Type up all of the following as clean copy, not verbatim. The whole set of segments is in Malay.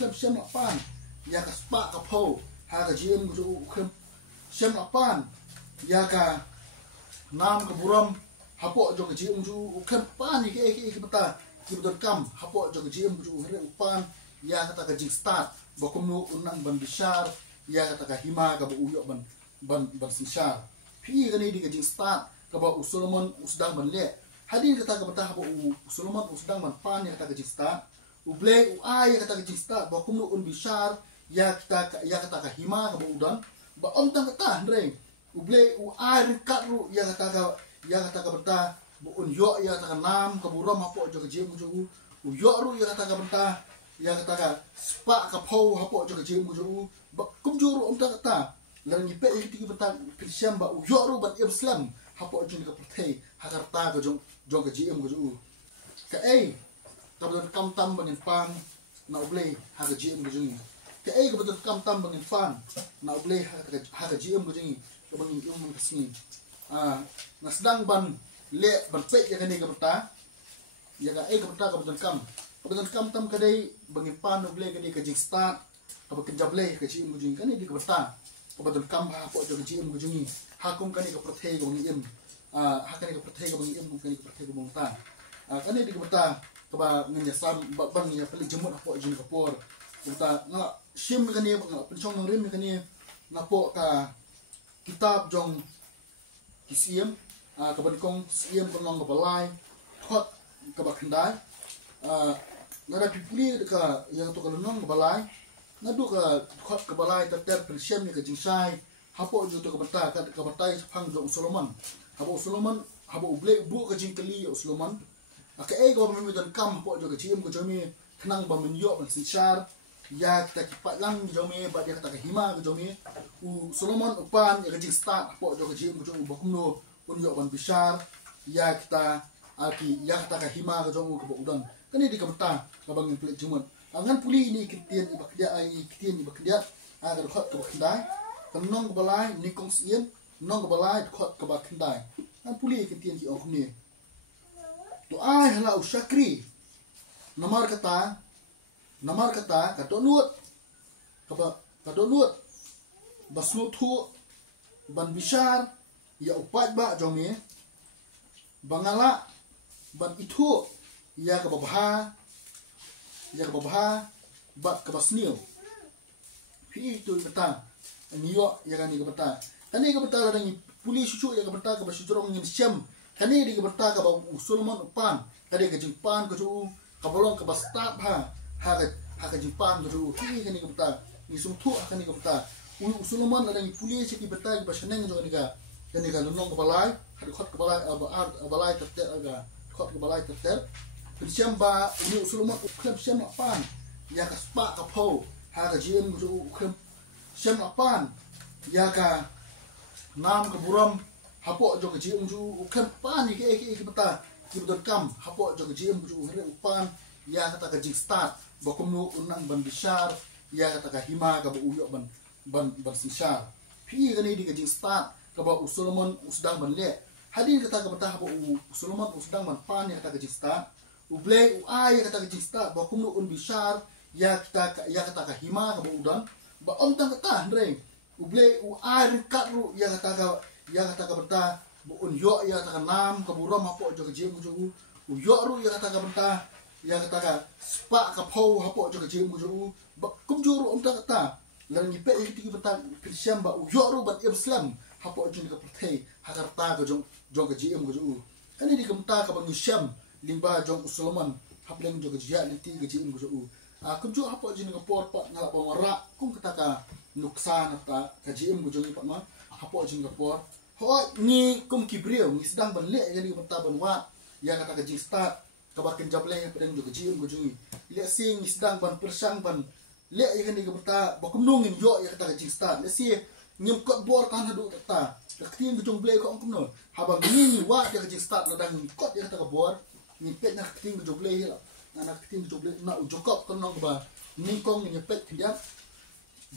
klem siam nak pan ya ka spa ka po ha ka jiem ku klem siam nak pan ya ka nam ka buram hapo jo ka jiem ku klem pan ke bata ki betul kam hapo jo ka jiem ku hre pan ya kata ka jing start bakum nu unang ban bishar ya kata ka hima ka bu uyo ban sishar pi ka ni di ka jing start ka ba usulman usdang ban le hadin kata ka bata hapo usulman usdang ban pan ya kata ka jing start uble ya kata ka jing start bakum nu un bishar ya kata ka hima ka bu udan ba om tang kata ndre uble rikat ru ya kata ka bata bu un yo ya kata ka nam ka buram hapo jo ka jiem ku uyo ru ya kata ka bata ya kata ka spa ka po hapo jo ka jiem ku kum juru om ta kata lan ni pe ti bata pilsiam ba uyo ru ban islam hapo jo ka perthei hakarta ka jo ka jiem ku ka ka betul kam tam bangin pan na uble ha ka jiem ku ka ka betul kam tam bangin pan na uble ha ka jiem ku ka bangin yung kasni na sedang ban le ban pe ya ka ni ka bata ya ka bata ka betul kam tam kadai bangin pan uble kadai ka jing start ka jable ka jiem ku kani di ka bata ka betul kam ha po jo ka jiem ku ha kum kani ka perthei ka bangin ha kani ka perthei ka bangin kani ka perthei ka bang ta kani di ka bata ka ba nganyasam ban ya peli jemut hapo jin ka por kita na sim kani na penchong ng rim kani na po ka kitab jong kisiem ka ban kong siem kong ka balai thot ka ba khandai na pipuli ka yang to ka nong ka balai na du ka thot ka balai ter pensiem ni ka jingsai hapo ju to ka batai phang jong Solomon hapo uble bu ka jingkali Solomon ka go mi dan kam hapo jo ka chim ko jomi khnang ba min yo ban sinchar ya kita kipat lang jomi ba dia kata ka hima ko jomi Solomon upan ya ka jing start hapo jo ka chim ko jomi bakumno un yo ban bishar ya kita ya kata ka hima ko jomi ko udan kani di ka bata ka bangin plik jumut angan puli ni kitien ibakdia aga khot ka bakhdai kan nong ka balai ni kong sien nong ka balai khot ka bakhdai an puli kitien ki ok ni to hala usyakri namar kata ka donut ka donut basnu thu ban bishar ya upat ba jomi bangala ban itu ya ka babha bat ka basnil pi tu kata niyo ya kan ni ka bata kani ka bata la ni puli sucu ya ka bata ka basujurong ngin syam kani di ka bata ka ba Solomon upan kani ka jingpan ka ju ka bolong ka basta ha ka jingpan ka ju pi kani ka bata ni sum thu kani ka bata Solomon la ni puli si ki bata ka basaneng jo kani ka lunong ka balai ha khot ka balai balai ter aga khot ka balai ter Siam ba Solomon klem siam pan ya ka spa ka po ha ka jiem ku klem siam pan ya ka nam ka buram hapo jo ka jiem ku klem pan ni ke bata ki betul kam hapo jo ka jiem ku hre pan ya kata ka jing start bakum nu unang ban bishar ya kata ka hima ka bu uyo ban sishar pi ka ni di ka jing start ka ba Solomon usdang ban le hadin kata ka bata hapo Solomon usdang ban pan ya kata ka jing start uble ya kata ka jing start bakum nu un bishar ya kata ka hima ka bu udan ba om tang kata ndre uble rikat ru ya kata ka bata bu un yo ya kata ka nam ka buram hapo jo ka jiem ku uyo ru ya kata ka bata ya kata ka spa ka po hapo jo ka jiem ku ba kum juru om tang kata lan ni pe ti bata pilsiam ba uyo ru ban islam hapo jo ka perthei hakarta ka jo ka jiem ku kani di kamta ka bang syam limba jong Solomon hapleng jo ka jia linti ka jiem ku kum ju hapo jo ka por pa ngala pa mara kum kata ka nuksan ta ka jiem ku jo ni pa ma hapo jo ka por ho ni kum kibriu ni sedang ban le ya ni bata ban wa ya kata ka jing start ka bakin jable pedang jo ka jiem ku jo le sing ni sedang ban persang ban le ya kan ni ka bata bakum nungin yo ya kata ka jing start le si nyem kot bor kan hadu ta ketin ku jong ble ko kum no habang ni wa ya ka jing start ladang kot ya kata ka bor ni pet nak ketin ku jong ble la anak ketin ku jong ble na ujokop kan nong ba ni kong ni pet dia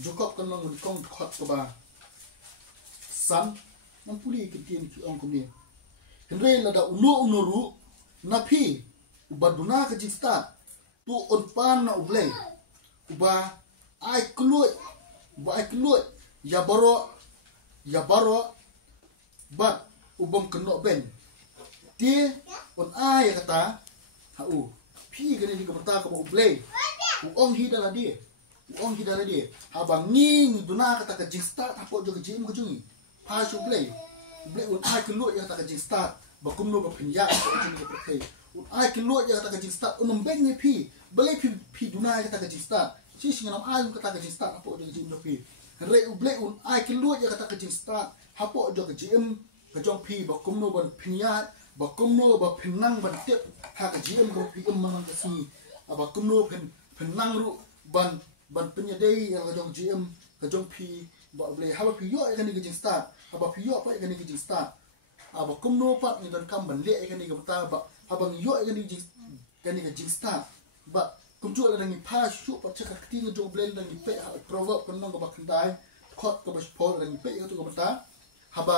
jokop kan nong ni kong khot ko ba san nang puli ketin ki ong kum ni henre la da unuru na phi ubaduna ka jing start tu on pan na uble uba ai keluar ya baro bat ubom keno ben dia on ai kata hau pi gani di kata ka ublei uong hidala dia habang nging duna kata ka jing start apo jo jing ko jungi pa su ublei un ai keluar ya kata ka jing start bakum no ba pinya ko jungi ko pre un ai keluar ya kata ka jing start unum ben ni pi belai pi duna kata ka jing start si singanam ai kata ka jing start apo jo jing jo pi re ublei un ai keluar ya kata ka jing start apo jo jing ka jong pi bakum no ban pinya bakum no ba pinang ban tep ha ka jing ko pi mang ka si bakum no pinang ru ban penya dei ka jong pi ba ble ha ba pi yo ka ni ka jing start ba pi yo pa ka ni ka jing start bakum no pa ni dan kam ban le ka ni ka ta ba habang yo ka ni ka jing start ba kum chu la ni pa shu pa cha ka ti ka jong ble dan ni pe proverb kan nang ba kan dai khot ka ba pol dan ni pe ka tu ka ta haba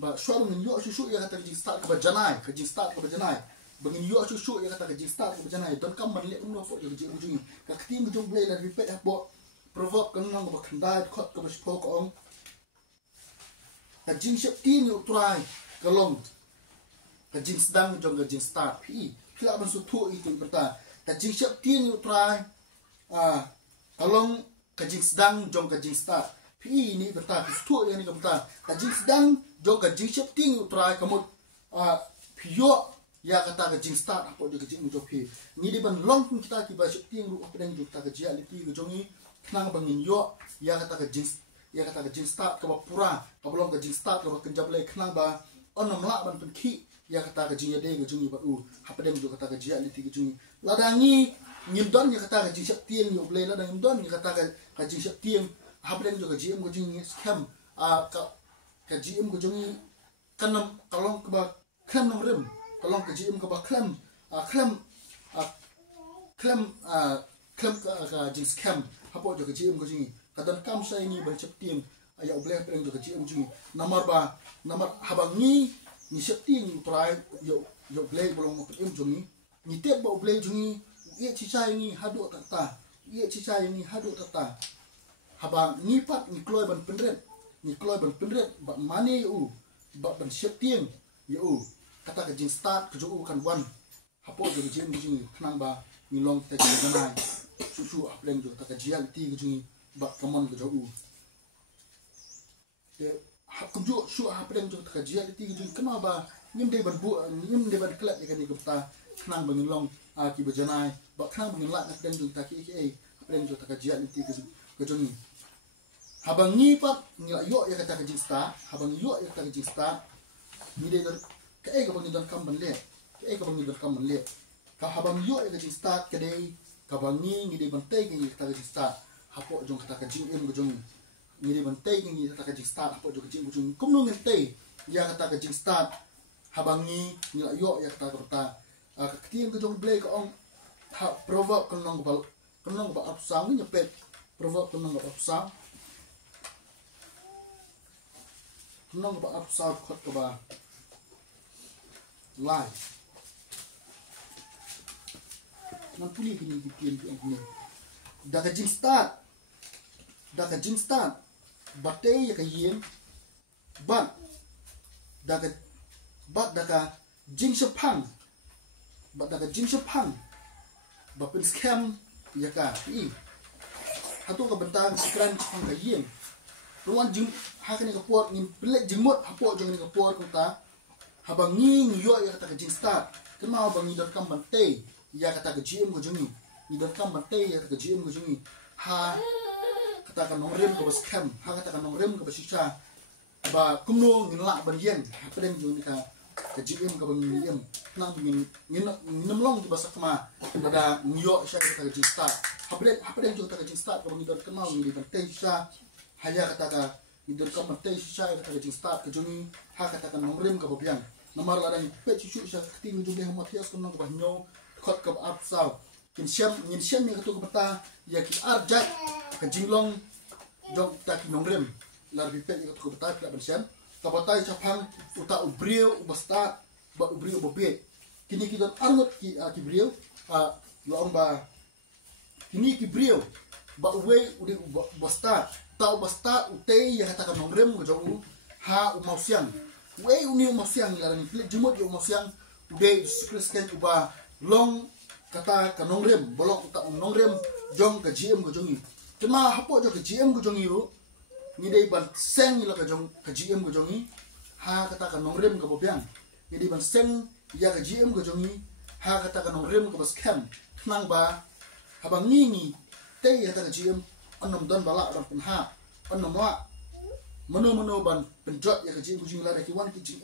ba suara ngin yo shushu ya kata jing start ka janai ka jing start ka janai bangin yo shushu ya kata jing start ka janai don kam ban le no fo jing jing ka ktim jong blai la ripe bo provoke kan nang ba khandai khot ka spo ko ong ka jing shep tin yo try ka long ka jing sedang jong ka jing start pi kila ban su thu itu berta ka jing shep tin yo try ka long ka jing sedang jong ka jing start pi ni berta tu yang ni berta ka jing sedang jong ka jing shep ting utrai kamut pio ya kata ka jing start apo de ka jing jo pi ni de ban long kita ki ba shep ting ru openg ju ta ka jia li ti go jongi knang bangin yo ya kata ka jing start ka ba pura ka belong ka jing start ka ba kenjab le knang ba onom la ban pen ki ya kata ka jing ya de go jongi ba u hapedeng jo kata ka jia li ti go jongi ladangi nyim don ya kata ka jing shep ting yo ble ladang nyim don ya kata ka jing shep ting hapedeng jo ka jing go jongi scam ka GM ko jongi kanam kalong ka ba klem nang rem kalong ka GM ka ba klem ka jing scam hapo jo ka GM ko jongi kadan kam sai ni ban chep tim aya obleh preng jo ka GM jongi namar habang ni chep tim try yo bleh bolong mo pem jongi ni tep ba obleh jongi ye chi sai ni hadu tata habang ni pat ni kloi ban penret ni kloi ban penret ba mane u ba ban shep tieng yu kata ka jing start ka jo kan wan hapo jo jing jing knang ba ni long ta jing ganai su apleng jo ta ka jial ti ka jing ba kamon ka jo u te hakum jo su apleng jo ta ka jial ti ka jing kama ba nim de ban klat ka ni ka ta knang ba ni long ki ba janai ba knang ba ni la na apleng jo ta ki apleng jo ta ka jial ti ka jing habang ni pat ni yo ya kata ka jing start habang yo ya kata ka jing start ni de ka ka bang ni don kam ban le ka habang yo ya ka jing start ka de ka bang ni de ban te ni kata ka jing start hapo jong kata ka jing em go jong ni de ban te ni kata ka jing start hapo jong jing go jong kum no ngente ya kata ka jing start habang ni yo ya kata ka ta ka ktiam go jong ble ka ong ha provoke kan nong ba apsang ni nyepet provoke kan nong ba apsang nong ba apsang khot ka ba live nan puli kini bikin ni da ka jing start batay ya ka yin ban da ka jing shapang ba pen scam ya ka hatu ka bentang skran chang ka yin ruan jing ha ka ni ka pot ni plek jing mot hapo jong ni ka pot ko ta habang ni yo ya kata ka jing start kema bang ni dot kam bante ya kata ka gm ko jungi ni dot kam bante ya kata ka gm ko jungi ha kata ka nongrem ko scam ha kata ka nongrem ko shisha ba kumno ngin la ban yen ha pedeng jungi ka gm ka bang ni yem nang ngin namlong di basa kama ada yo sha kata ka jing start ha pedeng jungi kata ka jing start ko bang ni dot kama ni bante shisha haya kata ka ni dot kam bante shisha kata ka jing start ko jungi ha kata ka nongrem ka babiang namar la dang pe chu sha ting ju de matias ko nong ba nyo khot ka ap sao kin shem ni ka tu bata ya ki arjat ka jinglong jong ta ki nongrem la bi pe ka tu bata ka ban shem ka bata cha phang uta ubrio ubasta ba ubrio bo be kini ki don arnot ki brio lo ba kini ki brio ba uwe udi basta tau basta utei ya kata nongrem ko jong ha umausiang we uni umausiang larang plit jumut yo umausiang ude skrisken uba long kata nongrem bolong ta nongrem jong ka gm ko jongi kema hapo jo ka gm ko jongi ru ni dei ban seng ila ka jong ka gm ko jongi ha kata nongrem ka bobiang ni dei ban seng ya ka gm ko jongi ha kata nongrem ko bas kem nang ba habang ngingi tei kata GM anom don bala dan penha anom la mano ban penjot ya GM kucing lada ki wan ki jing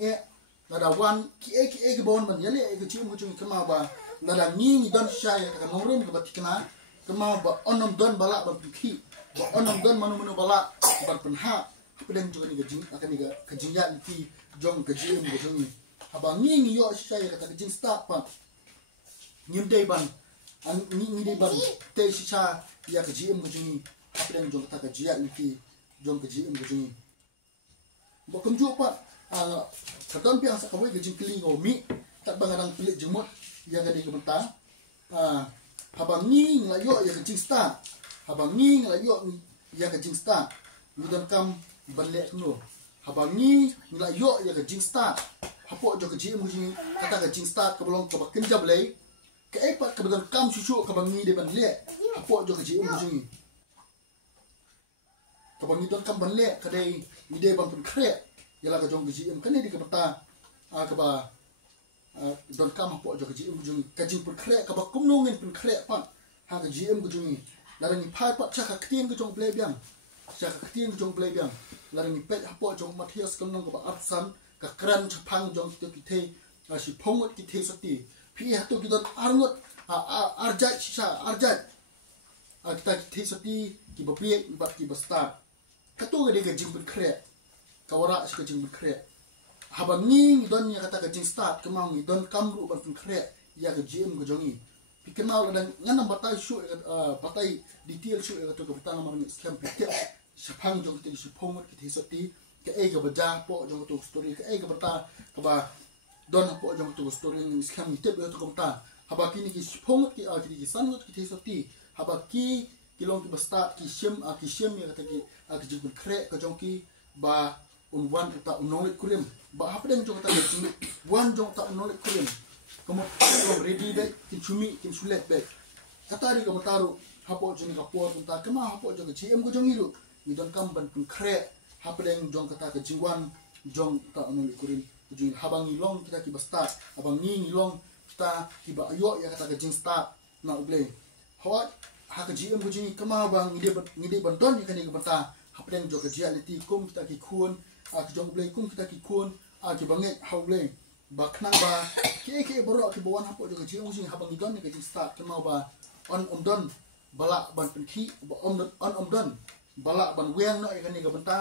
lada wan ki ki bon ban yale ke GM kucing kema ba lada ngingi don shay kata nongren ke batikna kema ba anom don bala ban ki ba anom don mano bala ban penha pedang juga ni jing akan ni ke jing ya ki jong ke GM kucing habang ngingi yo shay kata jing start pa ngim dei ban ni dei ban te sha ya ke GM kujungi apeng jong ta ke jia iki jong ke GM kujungi bo kum ju pa kadam piang sa kawai ke jing kli ngo mi tak bangarang pilik jemut ya ke di ke benta habang ni la yo ya ke jing sta habang ni la yo ya ke jing sta mudan kam banlek no habang ni la yo ya ke jing sta hapo jo ke GM kujungi kata ke jing sta ke bolong ke bakin jablei ke epat ke badan kam susu ke bangi de banlek hapo jo ke GM kujungi ke bangi don kam banlek ke dei ide ban pun krek yala ke jong ke GM kan ni di ke peta ke ba don kam hapo jo ke GM kujungi ke jing pun krek ke ba kum nongin pun krek pan ha ke GM kujungi larang ni pai pat cha ka ktien ke jong play biang cha ka ktien ke jong play biang larang ni pet hapo jong Matias kan nong ke ba absan ka kran chapang jong ke kithe si phongot kithe sati pi hatu gidan arngot arjat sisa arjat kita kithe sati ki bapie bat ki basta kato ga de ga jing pun krek kawara si ka jing pun krek habang ni don ya kata ka jing start kemang ni don kamru ban pun krek ya ga GM go jongi pi kenal dan nganam batai shu batai detail shu ka to ka bitang mang scam pite sapang jong ti si phongot kithe sati ke e ga baja po jong to story ke e ga bata ka ba don po jong to story ni scam ni te to ka bata habaki ni ki phongot ki ki sangot kithe sati habaki kilong ki basta ki shem ya kata ki jing pun krek ka jong ki ba wan ta unolit kurim ba hapdeng jong ta jing wan jong ta unolit kurim kamu ready back kin chumi kin sulet back kata ri kamu taru hapo jing ka po ta kema hapo jong GM ko jong iru ni don kam ban pun krek hapdeng jong kata ka jingwan jong ta unolit kurim jing habang ilong kita ki basta habang ni ilong kita ki ba ayo ya kata ka jing start na uble hawa ha ka GM ko jing kema bang ngide ban don ni kan ni banta hapdeng jong ka jia liti kum kita ki kun ki jong uble kum kita ki kun ki banget hauble ba knang ba ke boro ki bawan hapo jong ka GM ko jing habang idon ni ka jing start kema ba on don bala ban penki on don bala ban weng no kan ni ka banta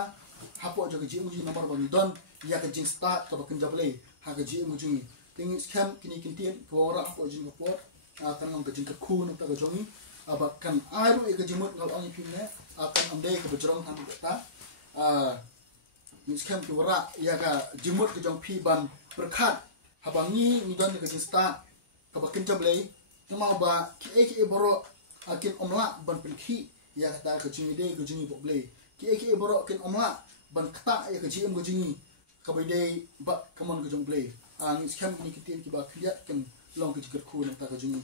hapo jo ke GM ji nomor ban don ya ke jing start ka bakin jable ha ke GM ji ting scam kini kintien ko ora hapo jing ko kan ngam ke jing ka ku no ta ka jongi abakan aru e ke jimut ngal ang ipine akan ande ke bejrong han ta ni scam ki ora ya ka jimut ke jong pi ban berkat habangi ni don ke jing start ka bakin jable kema ba ke boro akin omla ban penki ya kata ke jing de ke jing boble ki boro kin omla ban kata ya ke GM go jingi ka bai dei ba kamon go jong play ang scam ni kitin ki ba kriat kan long ke jikat ku na ta go jingi